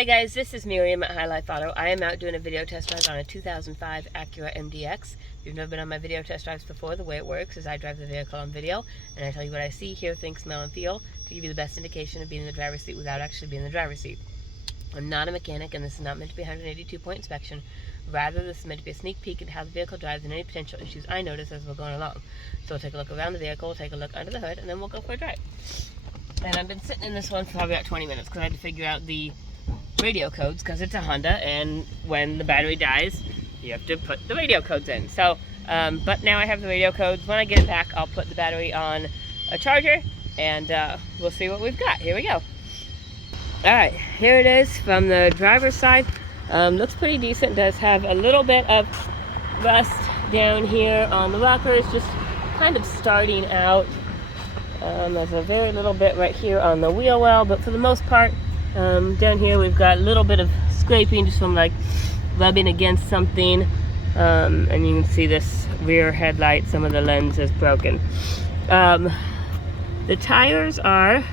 Hey guys, this is Miriam at High Life Auto. I am out doing a video test drive on a 2005 Acura MDX. If you've never been on my video test drives before, the way it works is I drive the vehicle on video and I tell you what I see, hear, think, smell, and feel to give you the best indication of being in the driver's seat without actually being in the driver's seat. I'm not a mechanic and this is not meant to be a 182-point inspection. Rather, this is meant to be a sneak peek at how the vehicle drives and any potential issues I notice as we're going along. So we'll take a look around the vehicle, we'll take a look under the hood, and then we'll go for a drive. And I've been sitting in this one for probably about 20 minutes because I had to figure out the radio codes because it's a Honda, and when the battery dies you have to put the radio codes in. So but now I have the radio codes. When I get it back, I'll put the battery on a charger and we'll see what we've got. Here we go. Alright, here it is from the driver's side. Looks pretty decent. Does have a little bit of rust down here on the rockers, just kind of starting out. There's a very little bit right here on the wheel well, but for the most part down here we've got a little bit of scraping just from like rubbing against something, and you can see this rear headlight, some of the lens is broken. The tires are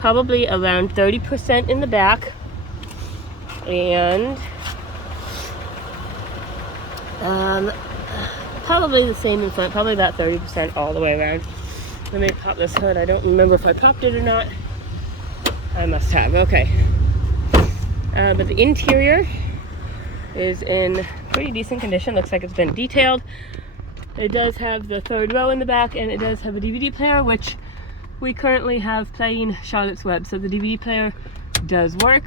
probably around 30% in the back and probably the same in front, probably about 30% all the way around. Let me pop this hood. I don't remember if I popped it or not. I must have. Okay. But the interior is in pretty decent condition. Looks like it's been detailed. It does have the third row in the back, and it does have a DVD player, which we currently have playing Charlotte's Web. So the DVD player does work.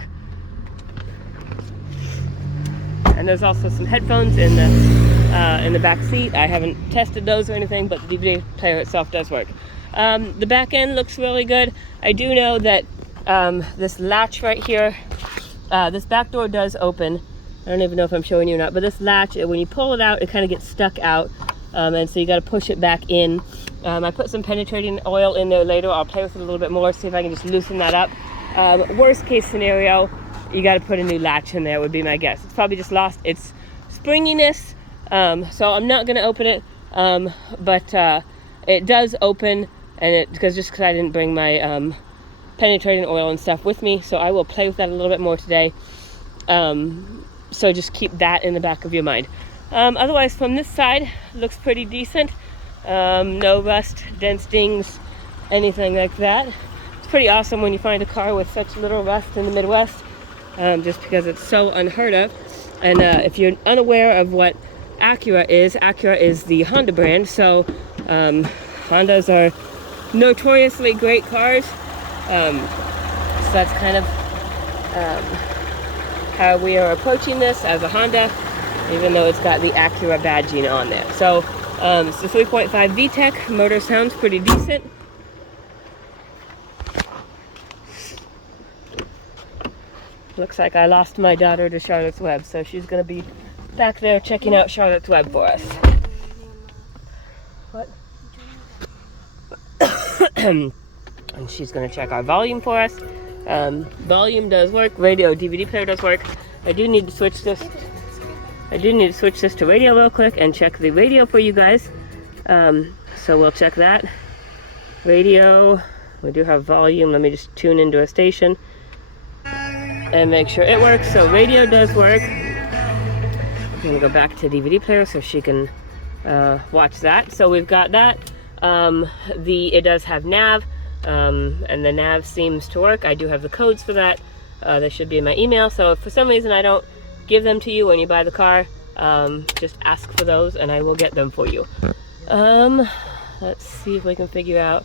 And there's also some headphones in the back seat. I haven't tested those or anything, but the DVD player itself does work. The back end looks really good. I do know that this latch right here, this back door does open. I don't even know if I'm showing you or not, but this latch, when you pull it out, it kind of gets stuck out, and so you got to push it back in. I put some penetrating oil in there later. I'll play with it a little bit more, see if I can just loosen that up. Worst case scenario, you got to put a new latch in there would be my guess. It's probably just lost its springiness, so I'm not going to open it, but it does open, and because I didn't bring my penetrating oil and stuff with me, so I will play with that a little bit more today. So just keep that in the back of your mind. Otherwise, from this side, looks pretty decent. No rust, dents, dings, anything like that. It's pretty awesome when you find a car with such little rust in the Midwest, just because it's so unheard of. And if you're unaware of what Acura is the Honda brand, so Hondas are notoriously great cars. So that's kind of how we are approaching this as a Honda, even though it's got the Acura badging on there. So it's the 3.5 VTEC. Motor sounds pretty decent. Looks like I lost my daughter to Charlotte's Web, so she's going to be back there checking out Charlotte's Web for us. What? And she's going to check our volume for us. Volume does work. Radio, DVD player does work. I do need to switch this to radio real quick and check the radio for you guys. So we'll check that. Radio, we do have volume. Let me just tune into a station and make sure it works. So radio does work. I'm going to go back to DVD player so she can watch that. So we've got that. It does have nav. And the nav seems to work. I do have the codes for that. They should be in my email. So if for some reason I don't give them to you when you buy the car, just ask for those and I will get them for you. Let's see if we can figure out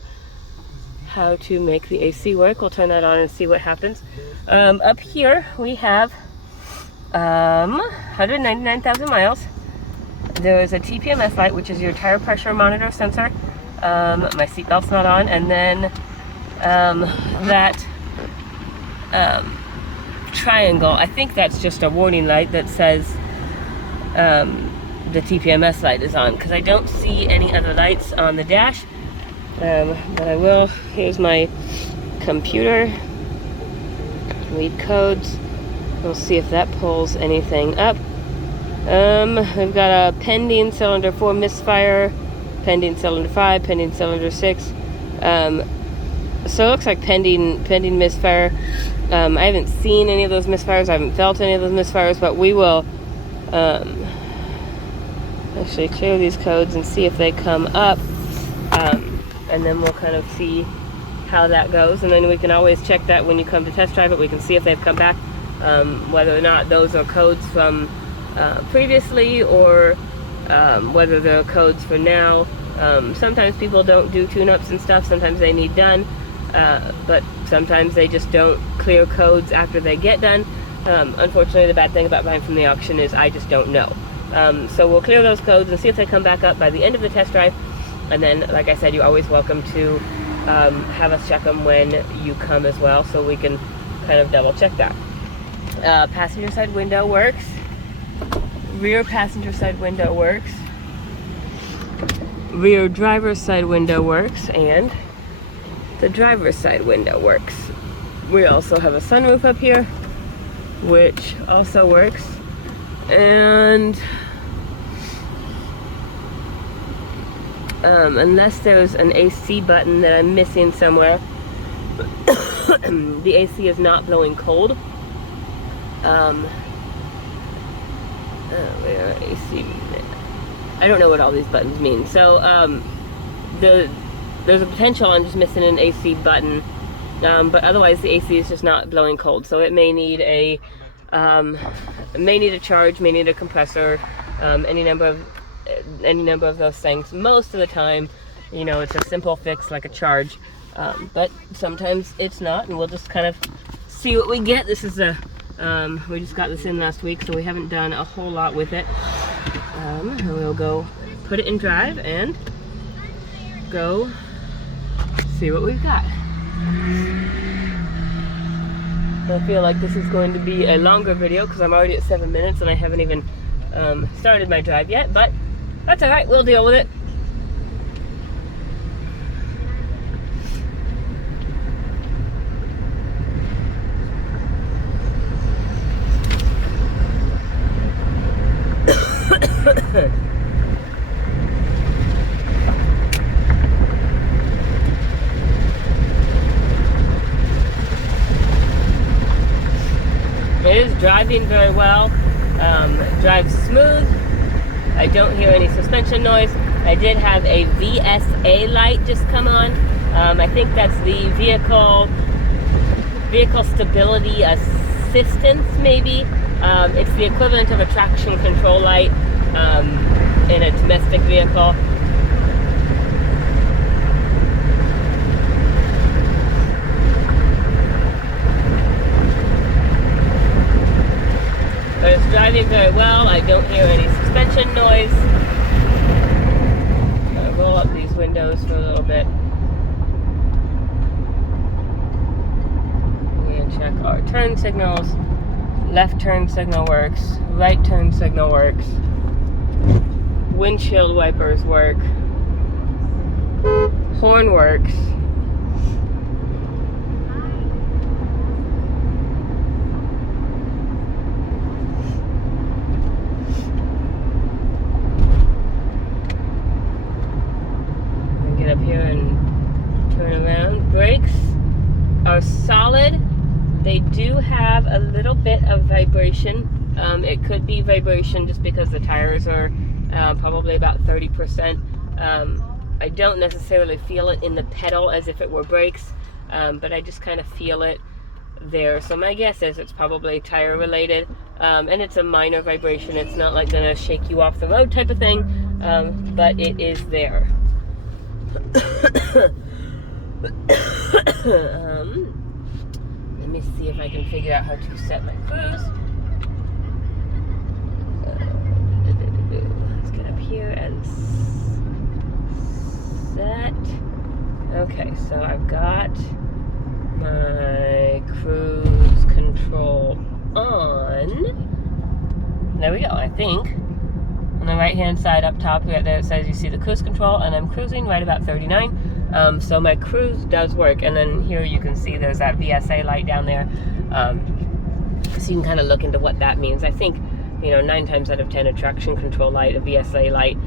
how to make the AC work. We'll turn that on and see what happens. Up here we have 199,000 miles. There is a TPMS light, which is your tire pressure monitor sensor. My seatbelt's not on, and then that triangle, I think that's just a warning light that says the TPMS light is on, because I don't see any other lights on the dash. But I will. Here's my computer. Read codes. We'll see if that pulls anything up. We've got a pending cylinder 4 misfire, pending cylinder 5, pending cylinder 6. So it looks like pending misfire. I haven't seen any of those misfires. I haven't felt any of those misfires, but we will actually clear these codes and see if they come up, and then we'll kind of see how that goes, and then we can always check that when you come to test drive it. We can see if they've come back, whether or not those are codes from previously, or whether they're codes for now. Sometimes people don't do tune-ups and stuff. Sometimes they need done, but sometimes they just don't clear codes after they get done. Unfortunately, the bad thing about buying from the auction is I just don't know. So we'll clear those codes and see if they come back up by the end of the test drive. And then, like I said, you're always welcome to have us check them when you come as well, so we can kind of double check that. Passenger side window works. Rear passenger side window works. Rear driver's side window works, and the driver's side window works. We also have a sunroof up here, which also works. And unless there's an AC button that I'm missing somewhere, the AC is not blowing cold. Where AC? I don't know what all these buttons mean. So there's a potential on just missing an AC button, but otherwise the AC is just not blowing cold. So it may need a charge, may need a compressor, any number of those things. Most of the time, you know, it's a simple fix like a charge, but sometimes it's not, and we'll just kind of see what we get. This is a we just got this in last week, so we haven't done a whole lot with it. We'll go put it in drive and go see what we've got. I feel like this is going to be a longer video because I'm already at 7 minutes and I haven't even started my drive yet, but that's alright, we'll deal with it. It is driving very well. Drives smooth. I don't hear any suspension noise. I did have a VSA light just come on. I think that's the vehicle stability assistance, maybe. It's the equivalent of a traction control light in a domestic vehicle. But it's driving very well. I don't hear any suspension noise. I'm gonna roll up these windows for a little bit. We're gonna check our turn signals. Left turn signal works. Right turn signal works. Windshield wipers work. Horn works. Get up here and turn around. Brakes are solid. They do have a little bit of vibration. It could be vibration just because the tires are probably about 30%. I don't necessarily feel it in the pedal as if it were brakes, but I just kind of feel it there. So my guess is it's probably tire related, and it's a minor vibration. It's not like gonna shake you off the road type of thing, but it is there. Let me see if I can figure out how to set my cruise. Let's get up here and set. Okay, so I've got my cruise control on. There we go, I think. On the right hand side up top, right there it says you see the cruise control, and I'm cruising right about 39. So my cruise does work, and then here you can see there's that VSA light down there. So you can kind of look into what that means. I think, 9 times out of 10, a traction control light, a VSA light,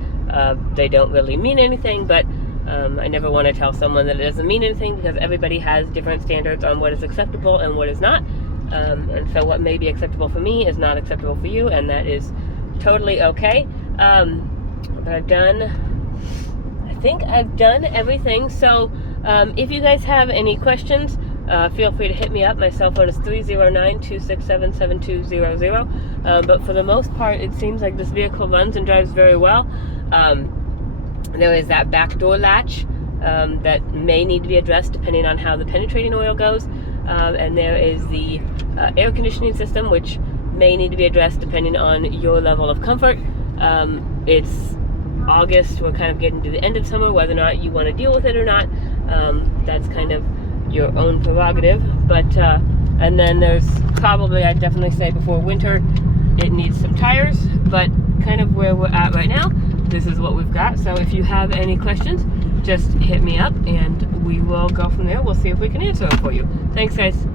they don't really mean anything, but I never want to tell someone that it doesn't mean anything, because everybody has different standards on what is acceptable and what is not. And so what may be acceptable for me is not acceptable for you, and that is totally okay. But I think I've done everything. So if you guys have any questions, feel free to hit me up. My cell phone is 309-267-7200. But for the most part, it seems like this vehicle runs and drives very well. There is that back door latch that may need to be addressed depending on how the penetrating oil goes. And there is the air conditioning system, which may need to be addressed depending on your level of comfort. It's August, we're kind of getting to the end of summer. Whether or not you want to deal with it or not, that's kind of your own prerogative. But and then there's probably, I'd definitely say before winter, it needs some tires. But kind of where we're at right now, this is what we've got. So if you have any questions, just hit me up and we will go from there. We'll see if we can answer them for you. Thanks, guys.